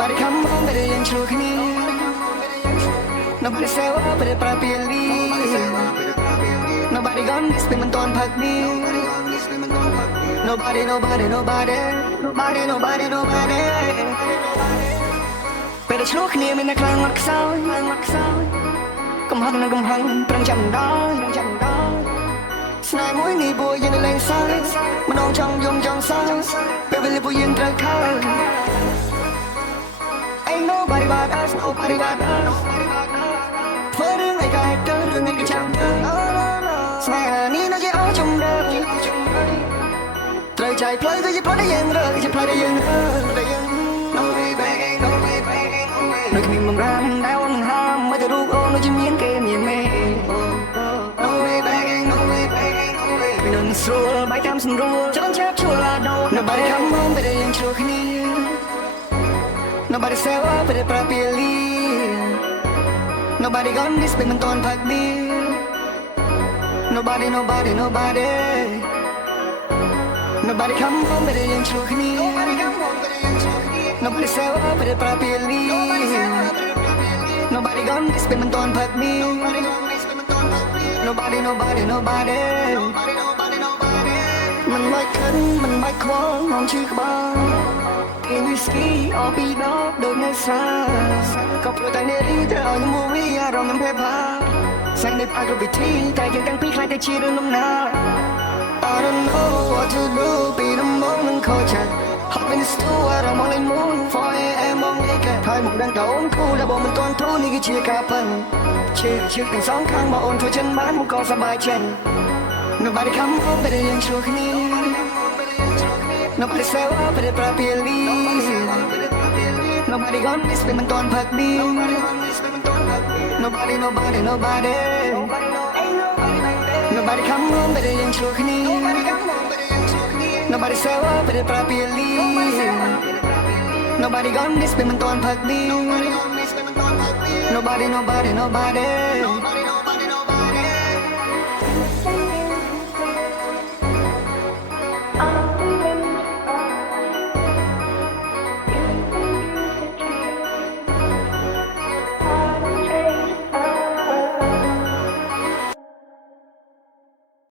Nobody come home better than true kini. Nobody say what better properly. Nobody gone this be man ton phật đi. Nobody nobody nobody nobody nobody nobody. Better true kini mình đã clang mặt sao cầm hăng prang chậm đó Snai mũi ni bùi dân lên sáng mà non trong dùng trong sáng baby live in the car ain't nobody but us nobody but us phơi đương ngày cài tơ đương ngày chẳng tơ Snai ni nó chỉ ở trong đời trời chạy play cái gì playได้ยังrơi chỉ playได้ยังno way back nơi mình mong ra mình đau mình ham mới từ lúc ô nó chỉ miếng kê miếng mê no way back mình đừng xua bài tam sừng rùa cho con chép chua là đâu nobody come home better than true kini nobody say what better properly nobody gone this be mình ton phật đi nobody nobody nobody nobody come home better than true kini nobody say what better properly nobody gone this be mình ton phật đi nobody nobody nobody mình mãi khấn mình mãi khó mong chưa bao tiền whisky ở bên đó đôi nơi xa có pro tay này đi theo những movie rồi mình phép ha sang đây ai có vị trí tại những căn phi khai tay chia đôi năm nào I don't know what to do vì nó mong mình khó chặt hop in the store rồi mong lên muốn 4am mong đi cả thay một đằng đầu khu là bộ mình toàn thuนี่คือchia cả phần chia trước từng sóng khang mà ôn thôi chân bán một conสบายchân Nobody come home better than true kini Nobody say what better properly Nobody gone this be mình toàn phật đi Nobody nobody nobody Nobody come home better than true kini Nobody say what better properly Nobody gone this be mình toàn phật đi Nobody nobody nobody